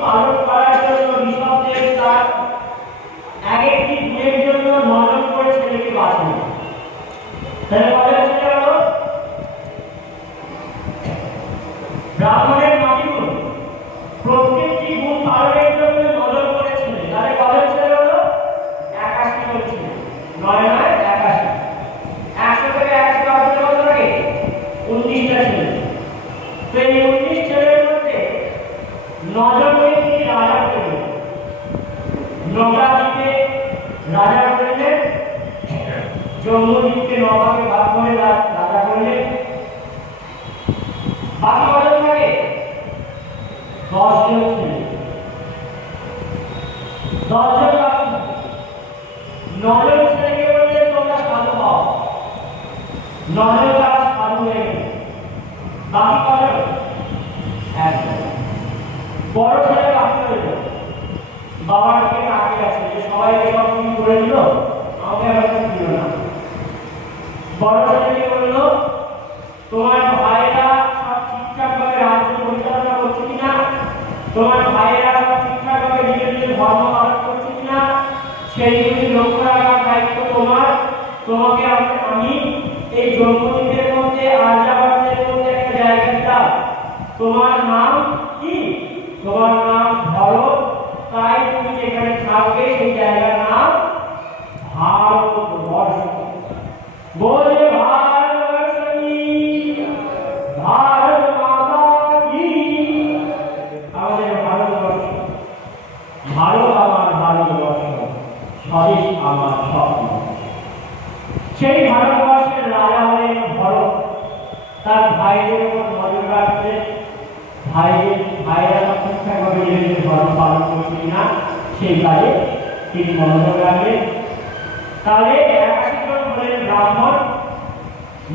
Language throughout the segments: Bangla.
পালন করার জন্য ঋষভদেব তার এক একটি গুণের জন্য নজন করে ছেলেকে বাঁচেন তাহলে কয়জন ছেলে হলো ব্রাহ্মণের নটি গুণ প্রত্যেকটি গুণ পালনের জন্য নজন করে ছেলে তাহলে কয়জন ছেলে হলো একাশি জন ছেলে নয় নয় একাশি একশো থেকে একশো বাদ দিলে কত থাকে উনিশটা ছেলে তো এই উনিশ ছেলের মধ্যে নজন ব্যক্তি রাজা পেল নটা দিকে রাজা করলেন জম্মুদ্বীপকে নভাগে ভাগ করে রা- রাজা করলেন বাকি কজন থাকে দশ জন ছেলে দশ বাকি নজন ছেলেকে বললেন তোমরা সাধু হও নজন তারা বড় ছেলে বাকি সবাই কিছু করে দিল আমাকে কিছু দিল না বড় ছেলেকে বলল তোমার ভাইরা সব ঠিকঠাক ভাবে রাজ্য পরিচালনা করছে কিনা তোমার ভাইরা সব ঠিকঠাক ভাবে নিজের নিজের ধর্ম সেইগুলি লক্ষ্য দায়িত্ব তোমার, তোমাকে আমি- এই জন্মদ্বীপের মধ্যে আর্যাবাদের মধ্যে একটা জায়গা দিতাম। তোমার নাম কি? তোমার নাম ভরত তাই তুমি যেখানে থাকবে, সেই জায়গার নাম ভারতবর্ষ। বলে তার ভাইদের উপর নজর রাখতেন ভাইদের সব ঠিকঠাকভাবে নিজের ধর্ম পালন করছে কিনা সেই কাজে তিনি মনোযোগ রাখলেন তাহলে একাশি জন হলেন ব্রাহ্মণ,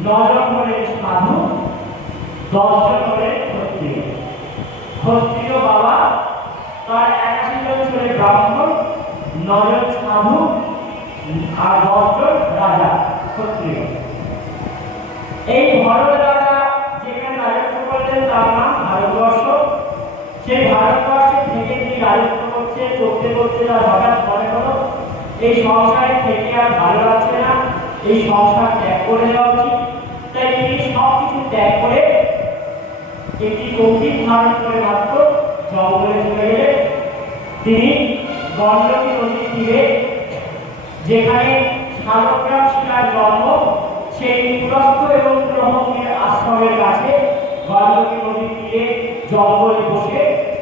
নজন হলেন সাধু, দশজন হলেন ক্ষত্রিয়। ক্ষত্রিয় বাবা, তার একাশি জন ছেলে ব্রাহ্মণ, নজন সাধু, আর দশজন রাজা, ক্ষত্রিয়। এই ভরত রাজত্ব তার নাম ভারতবর্ষ সেই ভারতবর্ষে থেকে তিনি রাজত্ব করছে করতে করতে তার হঠাৎ মনে হলো এই সংসারে থেকে আর ভালো লাগছে না, এই সংসার ত্যাগ করে দেওয়া উচিত। তাই তিনি সব কিছু ত্যাগ করে একটি কৌশিক ধারণ করে মাত্র জঙ্গলে চলে গেলেন তিনি গণ্ডকী নদীর তীরে, যেখানে শালগ্রাম শিলার জন্ম, সেই তুরস্ক এবং গ্রহণের আশ্রমের কাছে গণ্ডকী নদীর তীরে জঙ্গলে বসে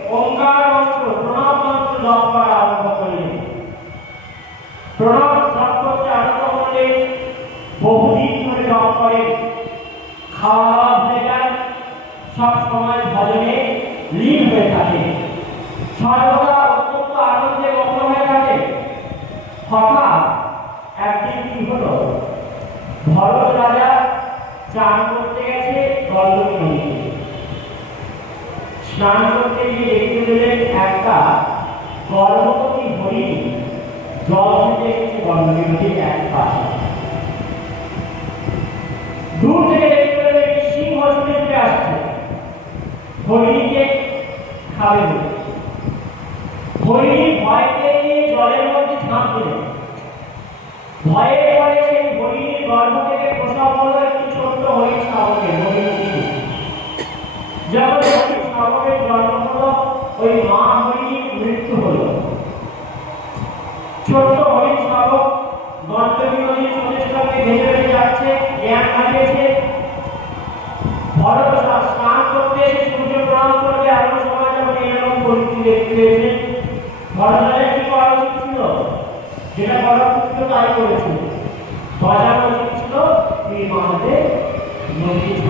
ওঙ্কার মন্ত্র প্রণব মন্ত্র জপ করা আরম্ভ করলেন। প্রণব জপ করতে আরম্ভ করলে বহুদিন ধরে জপ করেন। খাওয়া হয়ে যায়, সব সময় ভজনে লীন হয়ে থাকে। সর্বদা অত্যন্ত আনন্দে মগ্ন হয়ে থাকে। হঠাৎ একদিন কি হলো? ভরত রাজা চান করতে গেছে নদীতে স্নান করতে গিয়ে দেখতে পেলেন একটা হরিণ। জল থেকে গল্পী এক পাশে দূর থেকে দেখতে পেলেন একটি সিংহ ছুটে আসছে। হরিণীকে খাবে হরিণী ভয় পেয়ে জলের মধ্যে ঝাঁপ দিলেন। ভয়ে পরে সেই হরিণীর গর্ভ থেকে প্রসব হলো একটি ছোট্ট হরিণ হরিণ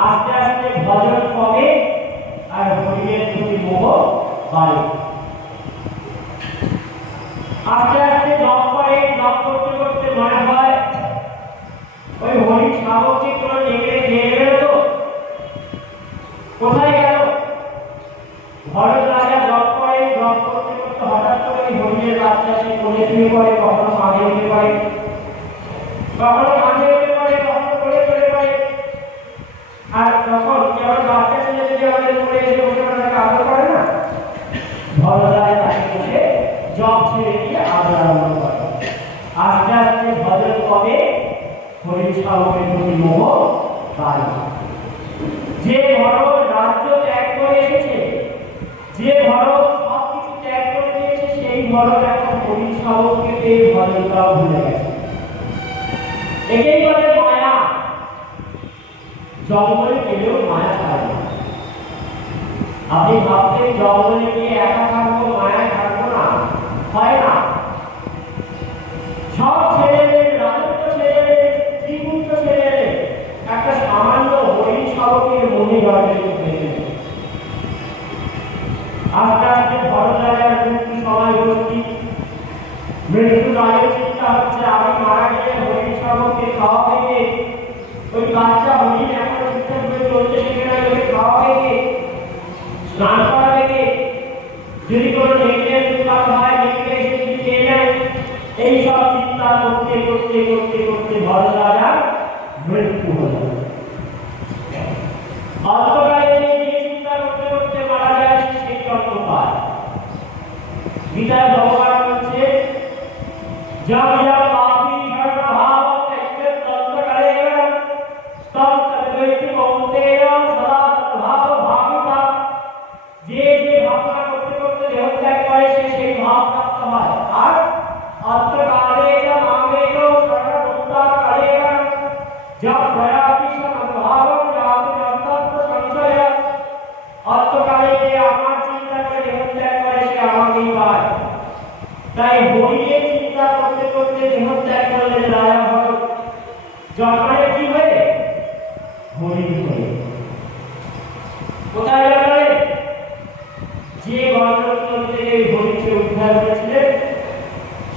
আস্তে আস্তে ভজন কমে আর হরিণের প্রতি মোহ বাড়ে। আস্তে আস্তে জপ করে জপ করতে করতে মনে হয় ওই হরিণ শাবককে কোনো নেমে খেয়ে গেল তো কোথায় গেল ভরত রাজা জপ করে জপ করতে করতে হঠাৎ করে ওই হরিণের বাচ্চা সে কোলে শুয়ে পড়ে কখনো কাঁধে উঠে পড়ে কখনো কাঁধে উঠে পড়ে কখনো কোলে চলে পড়ে আর তখন কেবল বাচ্চা ছেলে যদি আমাদের কোলে এসে বসে ওনাকে আদর করে না ভরদায় তাকে বসে জব ছেড়ে দিয়ে আদর আরম্ভ করে আস্তে আস্তে ভজন কবে হরিণ শাবকের প্রতি মোহ বাড়ে যে ভরত রাজ্য ত্যাগ করে এসেছে যে ভরত সব কিছু ত্যাগ করে দিয়েছে সেই আপনি ভাবছেন জঙ্গলে গিয়ে একা থাকব, মায়া থাকব না? হয় না। সব ছেলেদের রাজত্ব ছেলেদের শ্রীপুত্র ছেলেদের একটা সামান্য হরিণ শাবকের মনে হয়েছে আস্তে আস্তে ভরত সময় উপস্থিত মৃত্যুর আগে চিন্তা হচ্ছে আমি মারা গেলে হরিণ শাবককে খাওয়া থেকে ওই বাচ্চা হরিণ এখন ঠিকঠাক করে চলছে সেখানে ওকে খাওয়া থেকে স্নান করা থেকে যদি কোনো নেকড়ের দোকান হয় নেকড়ে এসে যদি খেয়ে নেয় এইসব চিন্তা করতে করতে করতে করতে ভরত রাজা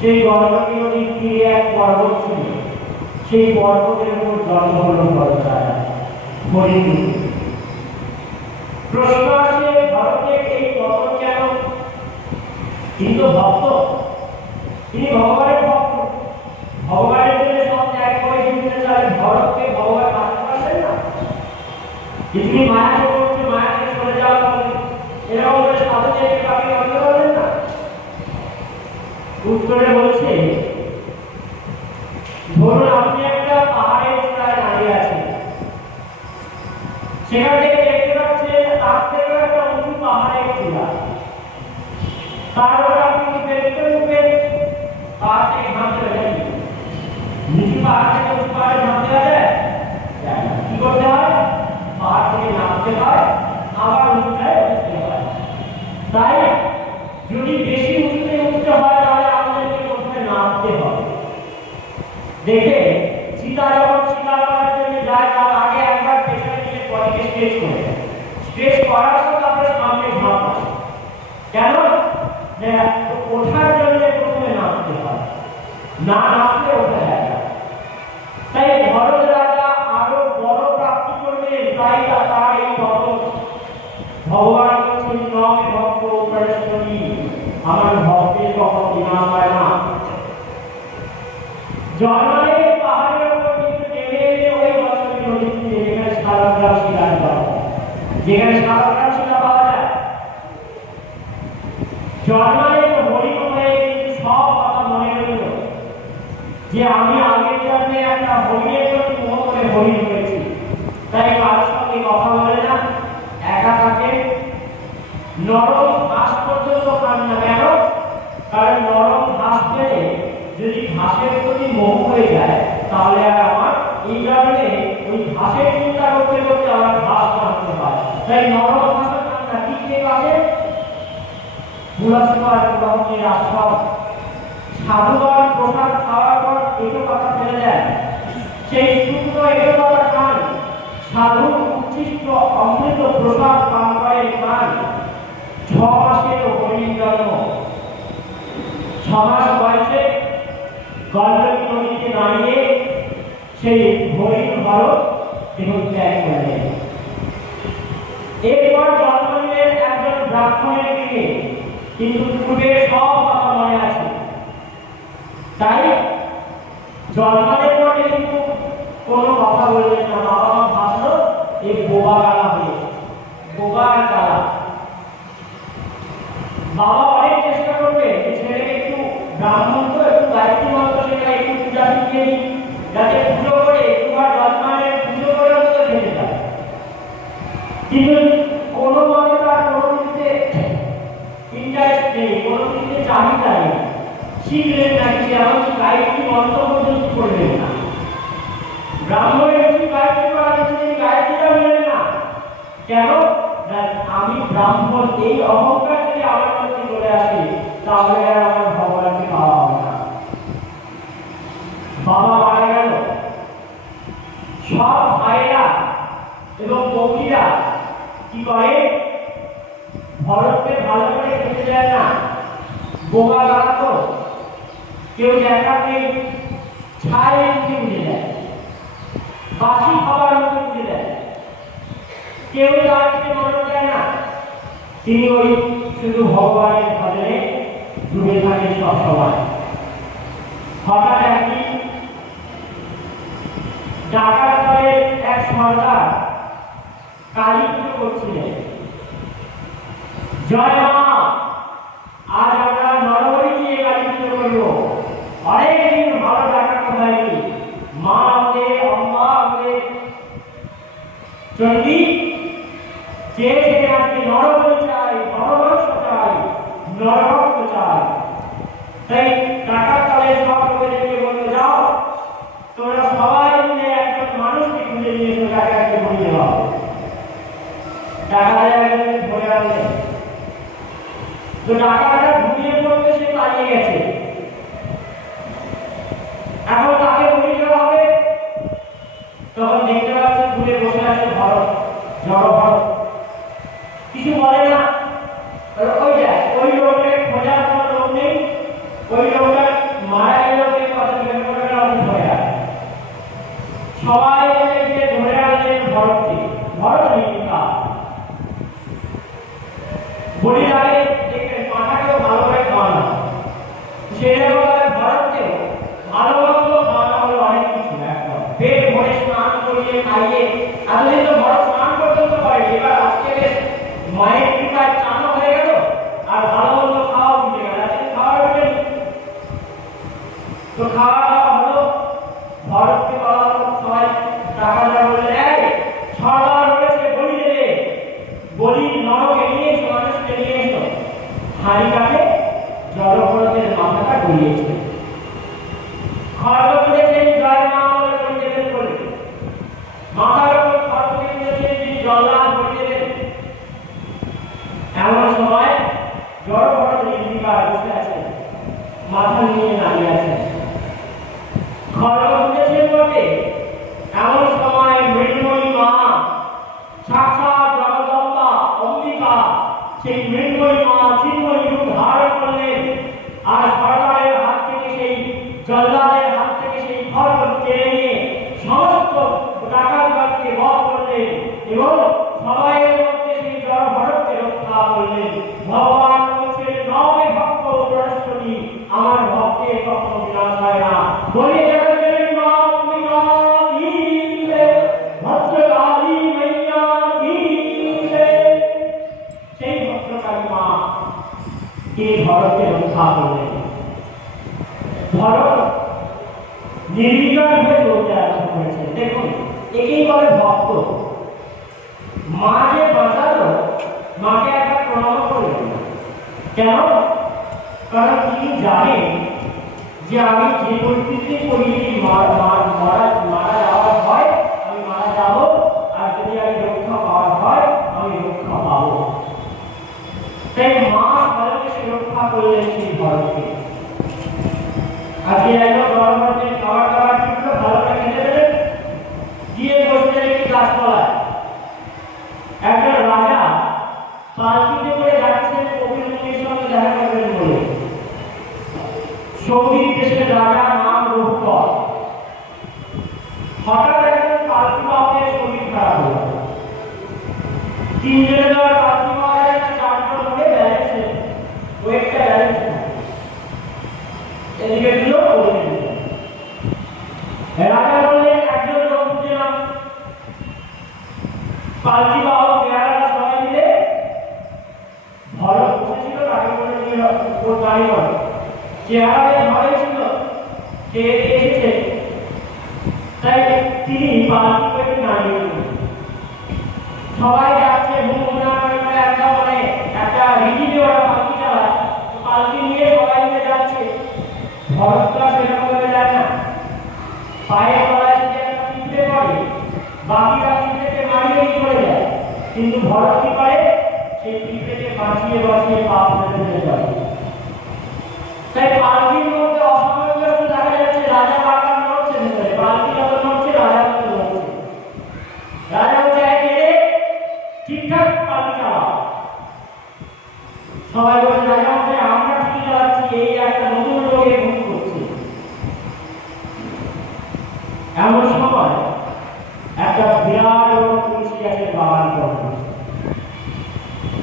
সেই গণ্ডকী নদীর তীরে এক পর্বত ছিল। সেই পর্বতের উপর জন্ম হল ভরত প্রশ্ন আসে ভারতের এই পতন কেন? কিন্তু ভক্ত। তিনি ভগবানের ভক্ত। ভগবানের জন্য সব ত্যাগ করে দিতে চাই ভরতকে ভগবান মানতে পারলেন না। তিনি মায়াকে করছে মায়াকে চলে যাওয়া বলে এরকম করে সাধুদেরকে কাকে মানতে পারলেন না। উত্তরে বলছে? ধরুন আপনি একটা পাহাড়ের চূড়ায় দাঁড়িয়ে আছেন। সেখান থেকে দেখতে পাচ্ছেন তার থেকেও একটা উঁচু পাহাড়ের চূড়া তারপর আপনি কি দেখতে উঠবেন পাহাড় থেকে নামতে হবে নিচু পাহাড় থেকে উঁচু পাহাড়ে যায় না। কি করতে হয়? পাহাড় থেকে নামতে হয়, আবার উঁচুটায় উঠতে হয়। তাই যদি বেশি উঁচুতে উঠতে হয় তাহলে আমাদেরকে প্রথমে নামতে হবে দেখে সীতা যখন শিকার করার জন্য যায় তার আগে একবার পেছনে দিকে বডিকে স্ট্রেচ করে স্ট্রেচ করার পর তারপরে সামনে ঝাঁপ কেন? ওঠার জন্য প্রথমে নামতে হয়। না নামলে ওঠা যায় তাই ভরত রাজা আরও বড় প্রাপ্তি করবেন তাই তার এই তপন। ভগবান ভক্ত পরস্পরী আমার ভক্তের কখনো বিনা হয় না। জন্মালে যেখানে সারাগ্রাম শিলা পাওয়া যায়। জন্মালে তো সব কথা মনে রইল। যে আমি আগের জন্মে একটা হরিণের প্রতি মোহ করে হরিণ হয়েছি তাই কারোর সঙ্গে কথা বলে না, একা থাকে। নরম ঘাস পর্যন্ত খান না কেন? কারণ নরম ঘাস পেলে যদি ঘাসের প্রতি মোহ হয়ে যায়, তাহলে আর আমার এই কারণে ওই ঘাসের চিন্তা করতে করতে আমার ঘাস তাই নরম ঘাসের খান না কি খেয়ে কাটে পুরস্কার পুরস্কের আশ্রম সাধুগণ প্রসাদ খাওয়ার পর এটো কথা ফেলে দেয়। সেই শুকনো এটো কথা খান সাধু উচ্ছিষ্ট অমৃত প্রসাদ পান করে খান ছ মাসের হরিণ জন্ম। ছ সমাজ বয়সে গল্পী নদীতে দাঁড়িয়ে সেই হরিণ ভারত এবং ত্যাগ করলেন এরপর নিলেন একজন ব্রাহ্মণের দিকে কিন্তু পূর্বে সব কথা মনে আছে। তাই জন্মানোর পরে কিন্তু কোনো কথা বললেন না। বাবা মা ভাবলো এই বোবা গালা হয়ে গালা বাবা অনেক চেষ্টা করবে যে ছেলেকে একটু ব্রাহ্মণ তো, একটু গায়ত্রী মন্ত্র একটু পূজা শিখিয়ে দিই যাতে পুজো করে জন্মানের পুজো করে অন্তত খেতে যায় কিন্তু কোনো মতে তার কোনো কিছুতে ইন্টারেস্ট নেই, কোনো কিছুতে চাহিদা নেই। শিখলেন না কি এমনকি গায়ত্রী মন্ত্র পর্যন্ত করলেন না? ব্রাহ্মণের একটু গায়ত্রী করা তিনি গায়ত্রীটা মিলেন না। কেন? আমি ব্রাহ্মণ, এই অহংকার যদি আমার মধ্যে চলে আসে, তাহলে আর আমার ভগবানকে পাওয়া হবে না। বাবা মারা গেল। সব ভাইরা এবং বৌদিরা কি করে? ভরতকে ভালো করে খেতে দেয় না। বোমা লাগাতো কেউ দেখাতে ছায় মুখে বুঝে দেয়। বাসি খাবার মুখে বুঝে দেয়। কেউ দিকে নজর দেয় না। তিনি ওই শুধু ভগবানের ভজনে ডুবে থাকেন সবসময়। হঠাৎ একদিন ডাকাত দলের এক সর্দার কালী পুজো করছিলেন জয় মা আজ আমরা নরবরী দিয়ে কালী পুজো করবো অনেকদিন ভালো ডাকাত হয়নি মা আমাদের অম্মা আমাদের চণ্ডী চেয়েছে আজকে নরবলি চাই নরবংশ চাই নরভক্ত চাই তাই টাকার কিছু বলে না ওই খোঁজার নেই ওই সবাই মিলে গিয়ে ধরে আনলেন ভরতকে ভরত নিকা বলি আগে দেখবেন মাথাকেও ভালো করে খাওয়ানো সেরকম ভরতকেও ভালো মন্দ খাওয়ানো হলো অনেক কিছু একদম পেট ভরে স্নান করিয়ে খাইয়ে এতদিন তো ভরত স্নান পর্যন্ত করেনি এবার আজকে বেশ মায়ের কৃপায় চানো হয়ে গেল আর ভালো মন্দ খাওয়া উঠে গেল এতদিন খাওয়া উঠে তো খাওয়া দাওয়া হলো ভরতকে বলা হলো সবাই টাকা দেওয়া বললেন এই সরদার রয়েছে বলি দেবে বলি নরকে নিয়ে এসো মানুষকে নিয়ে এসো হাড়ি কাটে জড়ভরতের মাথাটা গড়িয়েছে খড়গ তুলেছেন জয় মা বলে বলি দেবেন বলে মাথার উপর খড়গ তুলেছেন তিনি জল্লাদ বলি দেবেন এমন সময় জড়ভরত নির্বিকার বসে আছেন মাথা নিয়ে দাঁড়িয়ে আছেন কে ভরতকে রক্ষা করলেন ভরত নির্বিকার হয়ে চলতে আরম্ভ করেছে। দেখুন, একেই বলে ভক্ত। মা যে মাকে প্রণাম কেন? কারণ তিনি জানেন যে আমি যে পরিস্থিতিতে পড়ি মারা মারা হয় আমি মারা যাব, আর যদি আমি রক্ষা পাওয়ার হয় আমি রক্ষা পাবো। তাই মা ভালোবেসে রক্ষা করলেন সেই ভরতকে আজকে একদম গভর্নমেন্টের খাবার দাবার ছিল ভালো করে খেতে দেবেন গিয়ে বসতে একটি গাছতলায় একজন রাজা পালকিতে করে যাচ্ছেন কবির মুনির সঙ্গে দেখা করবেন বলে সৌদির দেশের রাজা নাম রঘুপত হঠাৎ একজন পালকি বাপের শরীর খারাপ হলো তিনজনে ধর পালকি পাওয়া যায় না চারজন হলে ব্যালেন্স ওয়েটটা ব্যালেন্স এদিকে দিল ওদিকে দিল রাজা বললেন একজন লোক দিলাম পালকি ভালো ছিল সবাই যাচ্ছে মানে একটা রিজিতে ওরা পালকি নিয়ে সবাই মিলে যাচ্ছে। ভরতরা সেরকম করে যায় পায়ে তলায় যে একটা পিঁপড়ে পড়ে বাকিরা পিঁপড়েকে মারিয়ে কি করে যায় কিন্তু ভরত কি করে সেই পিঁপড়েকে বাঁচিয়ে বাঁচিয়ে পাপ ফেলে দিয়ে যায় তাই পালকির মধ্যে অসামঞ্জস্য দেখা যাচ্ছে রাজা বারবার নড়ছে ভেতরে পালকি যত নড়ছে রাজা তত নড়ছে রাজা বলছে "এই কে? ঠিকঠাক পালকি চালাও সবাই বলছে রাজা বলছে আমরা ঠিক চালাচ্ছি এই একটা নতুন লোকের ভুল করছে এমন সময় একটা বিরাট বড় তুলসী গাছের বাগান করবে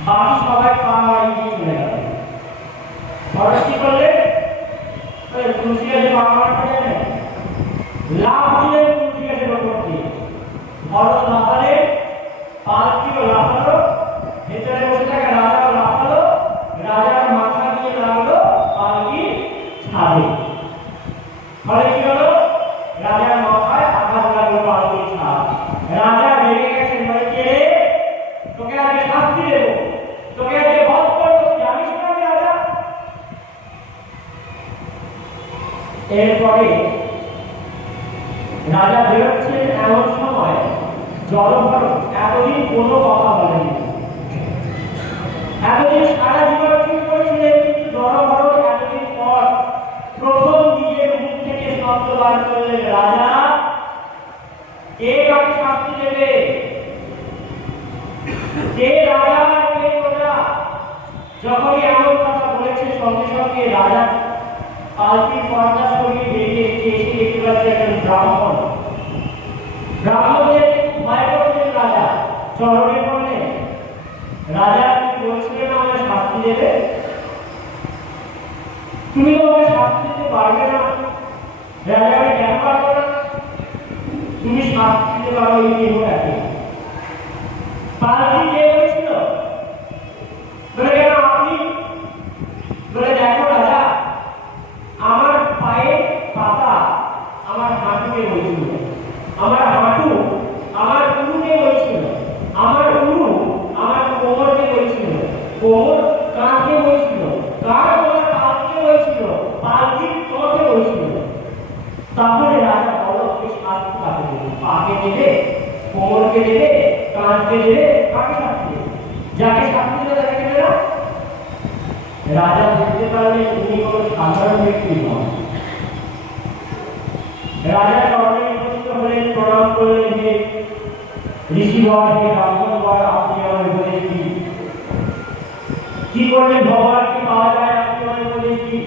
বাকি সবাই পাড়ায় গিয়ে চলে গেল খরচ কি করলে ওই তুলসী গাছের বাগানটা জানে লাভ দিলেন তুলসী গাছের ওপর দিয়ে ভরত লাফালে পালকিও লাফালো ভেতরে বসে থাকা রাজাও লাফালো রাজার মাথা দিয়ে লাগল পালকি ছাদে ফলে কি হলো রাজার মাথায় আঘাত লাগল পালকির ছাদ রাজা রেগে গেছেন বলে কে রে? তোকে আজকে শাস্তি দেবো তোকে আজকে বধ করব জানিস না আমি রাজা এরপরে রাজা বেরোচ্ছেন এমন সময় জলভর থেকে করলেন রাজা। কে কাকে শাস্তি দেবে? কে রাজা কে প্রজা যখনই এমন কথা বলেছে, সঙ্গে সঙ্গে রাজা পালকির পর্দা সরিয়ে বেরিয়ে এসে দেখতে পাচ্ছে একজন ব্রাহ্মণ। ব্রাহ্মণদের ভয় করছেন রাজা, চরণে পড়লেন রাজা কি বলছিলেন, আমায় শাস্তি দেবে? তুমি তো শাস্তি দিতে পারবে না। রাজা আমি কেন পারব না তুমি শাস্তি দিতে পারো এই দেহটাকে পালকি কে হয়েছিল বলে কেন আপনি বলে দেখো রাজা আমার পায়ে পাতা আমার হাঁটুকে বলছিল আমার হাঁটু আমার উরুকে বলছিল আমার উরু আমার কোমরকে বলছিল কোমর কাঁধকে বলছিল কাঁধ তোমার পালকে বলছিল পালকি তোমাকে বলছিল তাহলে রাজা বলো ওই শাস্তি কাকে দেবে পাকে দেবে কোমরকে দেবে কাঁধকে দেবে কাকে শাস্তি দেবে যাকে শাস্তি দেবে তাকে দেবে না রাজা বুঝতে পারলেন উনি কোনো সাধারণ ব্যক্তি নন রাজা চরণে উপস্থিত হলেন প্রণাম করলেন যে ঋষিবর হে ব্রাহ্মণবর আপনি আমার বলেছি। কি করলে ভগবানকে পাওয়া যায় আপনি আমার বলেছি? দিন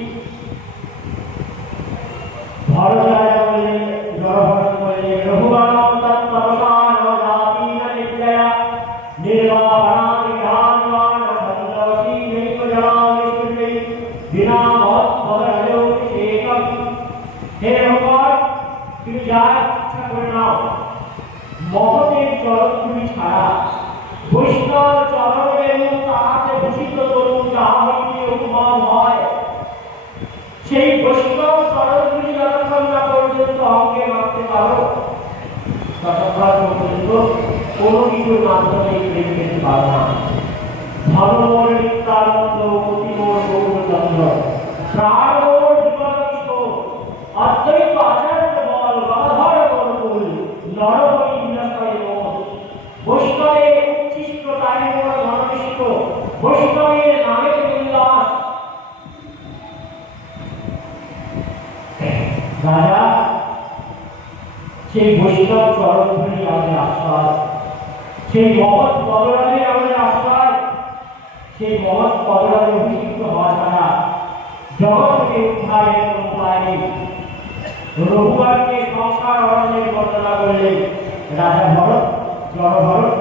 ভরত রাজা বললেন জড়ভরত মহতের চরণ তুমি ছাড়া, বৈষ্ণব চরণ এবং তাহাতে ভূষিত তরুণ যাহা হইতে উপমান হয়। সেই বৈষ্ণব চরণগুলি যতক্ষণ না পর্যন্ত অঙ্গে মারতে পারো, ততক্ষণ পর্যন্ত কোনো কিছুর মাধ্যমে প্রেম পারো না। ধর্মোর নিত্যানন্দ প্রতিমোর গৌর চন্দ্র রাজা সেই বৈষ্ণব চরণ ধরে আমাদের আশ্বাস, সেই মহৎ পদরাজে আমাদের আশ্বাস, সেই মহৎ পদরাজে অভিষিক্ত হওয়া ছাড়া জগৎ থেকে উদ্ধারের কোনো উপায় রঘুবরকে সংসার অরণ্যের বর্ণনা করলেন রাজা ভরত জড় ভরত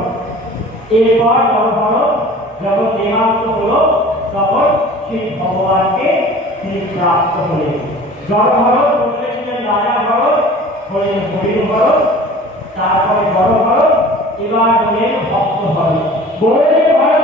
এরপর জড় ভরত যখন দেহান্ত হলো, তখন সেই ভগবানকে তিনি প্রাপ্ত হলেন। জড় ভরত বলেছিলেন রাজা ভরত হলেন হরিণ ভরত তারপরে বড় ভরত এবার হলেন ভক্ত ভরত বলে